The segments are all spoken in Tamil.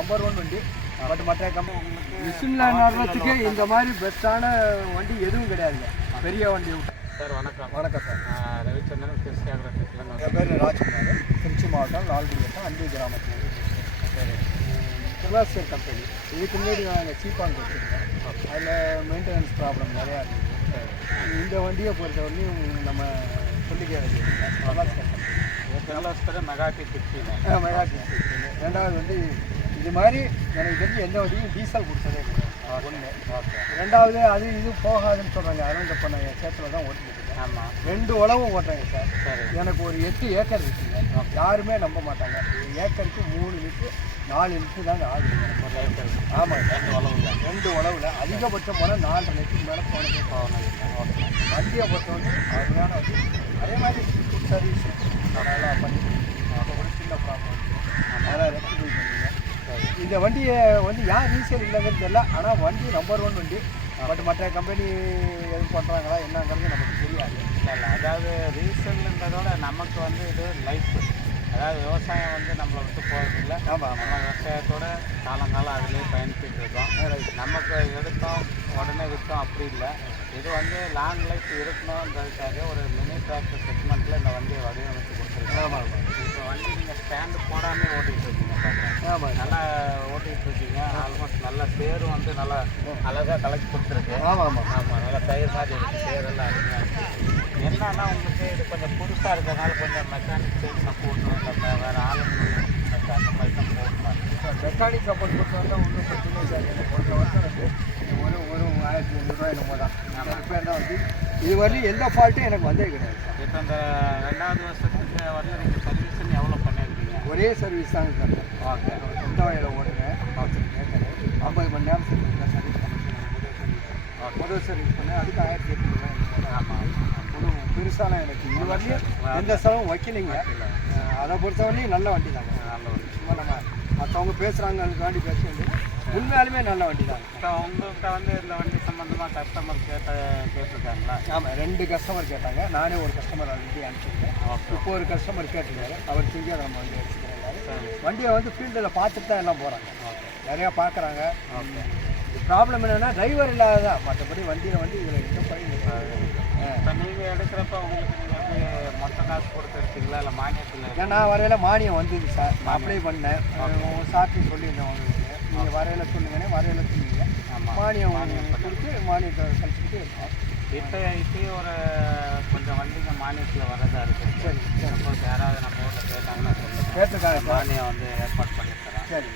நம்பர் 1 வண்டி. பட் மற்ற மிஷினில் நடுறதுக்கு இந்த மாதிரி பெஸ்ட்டான வண்டி எதுவும் கிடையாதுங்க. பெரிய வண்டி விட்டு. சார் வணக்கம். வணக்கம் சார். ரவிச்சந்திரன் திருச்சி ஆகிற என் பேர் ராஜ்குமார். திருச்சி மாவட்டம் லால்குடி வட்டம் அன்பு கிராமத்தில். சரி, கிர்லாஸ்கர் கம்பெனி. இதுக்கு முன்னாடி நாங்கள் சீப்பான் வச்சுருக்கோம். அதில் மெயின்டெனன்ஸ் ப்ராப்ளம் நிறையா இருக்குது. இந்த வண்டியை பொறுத்தவரையும் நம்ம சொல்லிக்க வேண்டியது கிர்லாஸ்கர் கம்பெனி. கிர்லாஸ்கர் மெகாட்டி 15. மெகாட்டி 15. ரெண்டாவது வந்து இது மாதிரி எனக்கு தெரிஞ்சு எந்த வண்டியும் டீசல் கொடுத்ததே கிடையாது. ஒன்று. ரெண்டாவது அது இது போகாதுன்னு சொல்கிறாங்க. அதனால் இப்போ நான் என் சேத்துல தான் ஓட்டிக்கிட்டு இருக்கேன். ஆமாம், 2 உழவும் ஓட்டுறேங்க சார். சரி. எனக்கு ஒரு 8 ஏக்கர் இருக்குங்க. யாருமே நம்ப மாட்டாங்க. ஏக்கருக்கு 3 லிட்டரு 4 லிட்டரு தாங்க ஆகுது எனக்கு ஒரு ஏக்கருக்கு. ஆமாம், 2 உழவில் அதிகபட்சம் போனால் 4 லிட்டருக்கு மேலே போகணும். வண்டியை பொறுத்தவரை அருமையான வண்டி. அதே மாதிரி ஃபுட் சர்வீஸ் அதெல்லாம் பண்ணி ஒரு சின்ன ப்ராப்ளம் அதெல்லாம் ரெக்டிஃபை பண்ணுங்க. இந்த வண்டியை வந்து யார் ரீசேல் இல்லைங்கிறது தெரியல. ஆனால் வண்டி நம்பர் 1 வண்டி. பட் மற்ற கம்பெனி எது பண்ணுறாங்களா என்னங்கிறது நமக்கு தெரியாது. இல்லை, அதாவது ரீசேல்ன்றதோட நமக்கு வந்து இது லைஃப். அதாவது விவசாயம் வந்து நம்மளை விட்டு போகிறதில்ல. ஆமாம், நம்ம விவசாயத்தோட காலங்காலம் அதிலே பயணிச்சுட்டு இருக்கோம். நமக்கு எடுத்தோம் உடனே விற்றோம் அப்படி இல்லை. இது வந்து லாங் லைஃப் இருக்கணுன்றதுக்காக ஒரு மினி டிராக்டர் செக்மெண்ட்டில் இந்த வண்டியை வடிவமைத்து கொடுத்துருக்கோம். ஆமாம். இப்போ வண்டி நீங்கள் ஸ்டாண்டு போடாமே ஓட்டிகிட்டு இருக்கீங்க. ஆமாம், நல்லா ஓட்டிகிட்டு இருக்கீங்க. ஆல்மோஸ்ட் நல்ல சேரும் வந்து நல்லா அழகாக கலக்கி கொடுத்துருக்கு. ஆமாம், ஆமாம், ஆமாம், நல்லா தயிர் மாதிரி இருக்குது. சேரெல்லாம் அருமையாக இருக்குது. என்னன்னா உங்களுக்கு இது கொஞ்சம் புதுசாக இருக்கிறதுனால கொஞ்சம் மெக்கானிக் சேர்த்து போடணும். இல்லை வேறு ஆளுங்க அந்த மாதிரி தான் போடணும். மெக்கானிக் சப்போர்ட் கொடுத்தா ஒன்றும் பிரச்சனை சார். எனக்கு ஒரு வருஷம் வந்து ஒரு 1500 என்னமோ தான். இப்போ என்ன வந்து இது வரலையும் எந்த ஃபால்ட்டும் எனக்கு வந்தே கிடையாது. இப்போ இந்த 2வது வருஷத்துக்கு வந்து நீங்கள் சர்வீஸ்ன்னு எவ்வளோ பண்ணியிருக்கீங்க? ஒரே சர்வீஸ் தாங்க சார். ஓகே. சொந்த வழியில் ஓடுறேன். 50 மணி நேரம் சர்வீஸ் பண்ணேன். முதல் சர்வீஸ் பண்ணேன். அதுக்கு 1800. ஆமாம், ஒன்றும் பெருசாலாம் எனக்கு இது வரலையும் எந்த செலவும் வைக்கலைங்க. அதை பொறுத்தவரையும் நல்ல வண்டி தாங்க. நல்ல வண்டி. சும்மா நம்ம மற்றவங்க பேசுகிறாங்க அதுக்காண்டி பேச வேண்டியது. உண்மையாலுமே நல்ல வண்டி தாங்க. இப்போ உங்கள்கிட்ட வந்து இந்த வண்டி சம்மந்தமாக கஸ்டமர் கேட்டிருக்காங்களா? ஆமாம், 2 கஸ்டமர் கேட்டாங்க. நானே ஒரு கஸ்டமர் வண்டி அனுப்பிச்சிருக்கேன். ஓகே. இப்போ ஒரு கஸ்டமர் கேட்டிருக்காரு. அவர் செஞ்சு நம்ம வண்டி எடுத்துக்கிறாரு. சரி. வண்டியை வந்து ஃபீல்டில் பார்த்துட்டு தான் எல்லாம் போகிறாங்க. ஓகே. நிறையா பார்க்குறாங்க. ஓகே. ப்ராப்ளம் என்னென்னா டிரைவர் இல்லாததான். மற்றபடி வண்டியை வந்து இதில் எந்த பையன் இப்போ நீங்கள் எடுக்கிறப்ப உங்களுக்கு நீங்கள் எப்படி மொத்த காசு கொடுத்துருக்கீங்களா இல்லை மானியத்தில்? நான் வரையில் மானியம் வந்தது சார். நான் அப்ளை பண்ணேன். சார்ட்டி சொல்லியிருந்தேன் உங்களுக்கு. நீங்கள் வரையில் சொல்லுங்கன்னே வரையில் சொன்னீங்க. மானியம் கொடுத்து மானியத்தை கழிச்சுக்கிட்டு இருக்கோம். இப்போயும் ஒரு கொஞ்சம் வண்டிங்க மானியத்தில் வரதா இருக்குது. சரி, சப்போஸ் யாராவது நம்ம ஊரில் கேட்டாங்கன்னா சொல்லுங்கள். கேட்டிருக்காங்க சார். மானியம் வந்து ஏற்பாடு பண்ணி தரேன். சரி.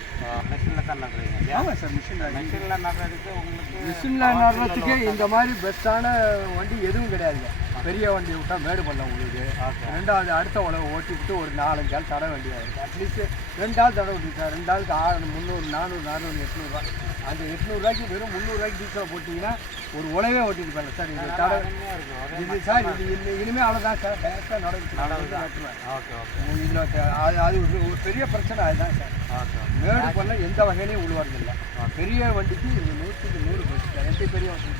மிஷினில் தான் நடுறீங்க இல்லையா? ஆமாம் சார். மிஷினில் நடுறதுக்கு உங்களுக்கு மிஷினில் நடுறதுக்கு இந்த மாதிரி பெஸ்ட்டான வண்டி எதுவும் கிடையாதுங்க. பெரிய வண்டி விட்டால் மேடு பண்ணலாம் உங்களுக்கு. ரெண்டாவது அடுத்த உழவு ஓட்டி விட்டு ஒரு 4-5 ஆள் தடை வண்டியாக இருக்குது. அட்லீஸ்ட் 2 ஆள் தடவை விட்டு சார். 2 ஆளுக்கு 300, 400, 400, 800. அந்த 800 வெறும் 300 டீசலை போட்டிங்கன்னா ஒரு உழவே ஓட்டிட்டு போயிடலாம் சார். இது தடவை இது சார். இது இனிமேல் அவ்வளோதான் சார். டேரெக்டாக நட்டுவேன். Okay, okay. இதில் அது ஒரு பெரிய பிரச்சனை அதுதான் சார். மேடு பண்ண எந்த வகையிலையும் உழுவார்தில்லை. பெரிய வண்டிக்கு இது 100க்கு 100 பெஸ்ட். எனக்கு பெரிய வண்டி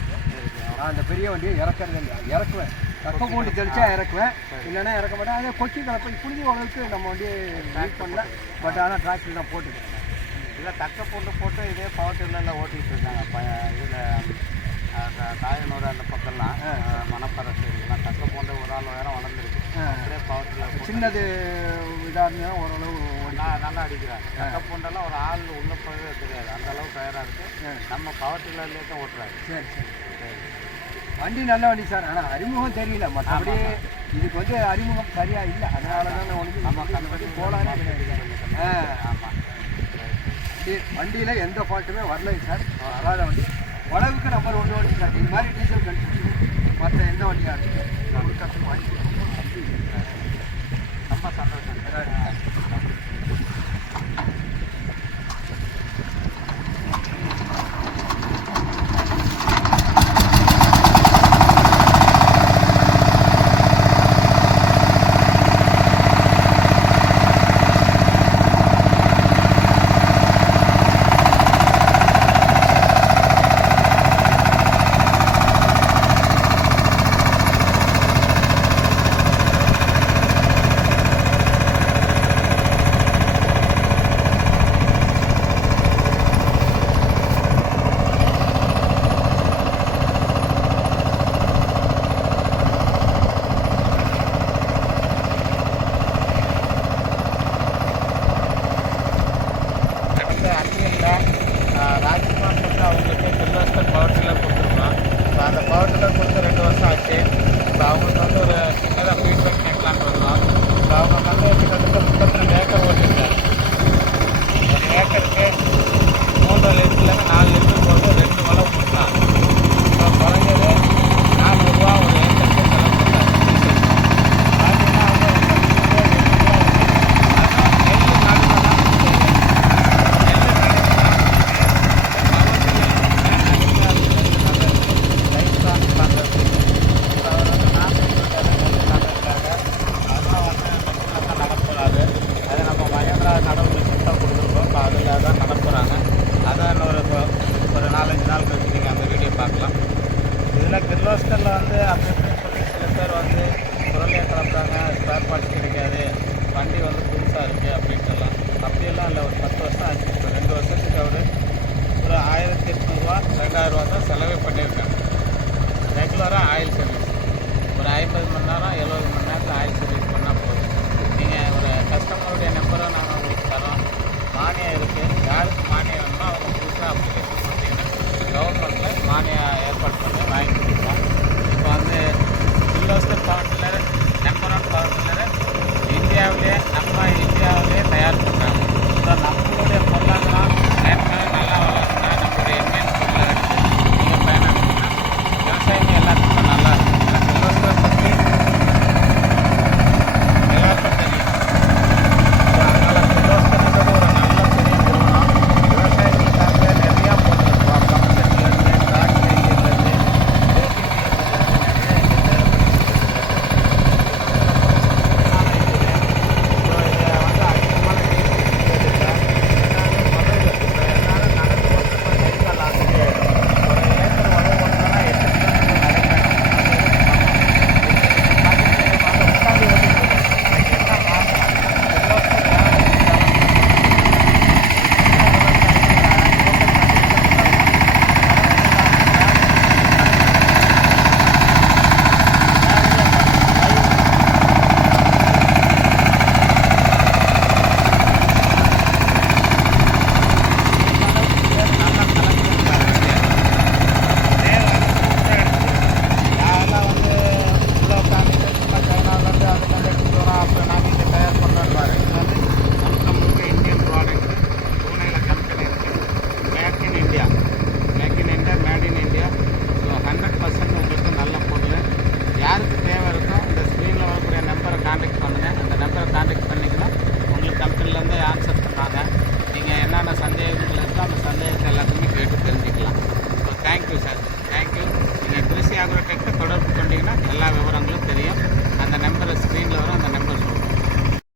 நான் அந்த பெரிய வண்டியை இறக்குறது இல்லை. இறக்குவேன். தக்க கொண்டு தெளிச்சா இறக்குவேன். இல்லைன்னா இறக்க மாட்டேன். அதே கொக்கி கலப்பை புளிஞ்ச அளவுக்கு நம்ம வண்டியை யூஸ் பண்ணல. பட் ஆனால் டிராக்டர் தான் போட்டுக்கிறேன். இல்லை, தக்க போட்டு இதே பவர் டில்லரில் ஓட்டிகிட்டு இருக்காங்க. இதில் காயனூர் அந்த பக்கம்லாம் மணப்பறை சைடுலாம் தக்க போன்ற ஒரு ஆள் உயரம் வளர்ந்துருக்கு. அப்படியே பவர் டில்லர் சின்னது இதாக இருந்தால் ஓரளவு நல்லா அடிக்கிறாங்க. தக்க போண்டெல்லாம் ஒரு ஆள் உள்ளே போகவே தெரியாது. அந்த அளவுக்கு தயாராக இருக்குது. நம்ம பவர் டில்லர்லேயே தான் ஓட்டுறாங்க. சரி, சரி. வண்டி நல்ல வண்டி சார். ஆனால் அறிமுகம் தெரியல. மற்றபடி இதுக்கு வந்து அறிமுகம் சரியாக இல்லை. அதனால தான் நான் உனக்கு நமக்கு அந்த பற்றி போகலானே கிடையாது. ஆமாம், வண்டியில் எந்த ஃபால்ட்டுமே வரலைங்க சார். வராத வண்டி. உழவுக்கு நம்பர் 1 வண்டி சார். இது மாதிரி டீசல் கண்டிப்பாக மற்ற எந்த வண்டியாக இருக்குது ஒரு கஷ்டம் வாங்கி ரொம்ப சந்தோஷம். அந்த பவர் டில்லர் கொடுத்து 2 வருஷம் ஆச்சு. இப்போ அவங்களுக்கு வந்து ஒரு சின்னதாக ஃபீட்பேக் கேட்கலான்னு வந்தோம். இப்போ அவங்க வந்து கிட்டத்தட்ட 32 ஏக்கர் ஓட்டிருக்காரு. ஒரு ஏக்கருக்கு 3 லிட்டர்லேருந்து 4 லிட்டர் போது 2 வளவு கொடுத்தாங்க. இப்போ குறைஞ்சது ரூ. 400 ஒரு ஏக்கருக்கு செலவு பண்ணுறாங்க. பார்த்தீங்கன்னா அவங்க ஒரு 4-5 நாள் கழிச்சு நீங்கள் அந்த வீடியோ பார்க்கலாம். இதில் கிர்லோஸ்கரில் வந்து அப்படி இப்படின்னு சொல்லி சில பேர் வந்து குரலையை கலப்புறாங்க, ஸ்பேர் பார்ட்ஸ் கிடைக்காது, வண்டி வந்து புதுசாக இருக்குது அப்படின்னு சொல்லலாம். அப்படியெல்லாம் இல்லை. ஒரு 10 வருஷம் ஆச்சு. இப்போ 2 வருஷத்துக்கு அவர் ஒரு 1800 2000 தான் செலவே பண்ணியிருக்காங்க. ரெகுலராக ஆயில் சர்வீஸ் ஒரு 50 மணி நேரம் 70 மணி நேரத்தில் ஆயில் சர்வீஸ் பண்ணால் போதும். நீங்கள் ஒரு கஸ்டமருடைய நம்பரை நாங்கள் உங்களுக்கு தரோம். மானியம் இருக்குது. யாருக்கு மானியம் வேணுமோ அவங்க புதுசாக அப்ளிகேஷன் கொடுத்தீங்கன்னா கவர்மெண்ட்டில் மானியம் ஏற்பாடு பண்ணி வாங்கி கொடுப்போம். இப்போ வந்து Kirloskar power tiller number 1 power tiller இந்தியாவிலேயே தயார் பண்ணுறாங்க. ஸோ நம்மளுடைய பொருளாதாரம் ஏற்கனவே நல்லா வளர்ச்சுன்னா நம்மளுடைய இந்தியன் பொருளாக இருக்குது. நீங்கள் பயன்படுத்தினா விவசாயிங்க எல்லாத்துக்குமே நல்லா இருக்கும். கிர்லோஸ்கரை பற்றி எல்லாருக்கும் தெரியும். ஸோ அதனால் கிர்லோஸ்கர்ன்றது ஒரு நல்ல பெரிய நிறுவனம். விவசாயிகளுக்காக நிறையா போட்டுருக்கோம். பம்ப்செட்லேருந்து டிராக்டர்லேருந்து தேங்க்யூ சார். தேங்க்யூ. நீங்கள் கிருஷி அக்ரோடெக்கை தொடர்பு கொண்டீங்கன்னா எல்லா விவரம்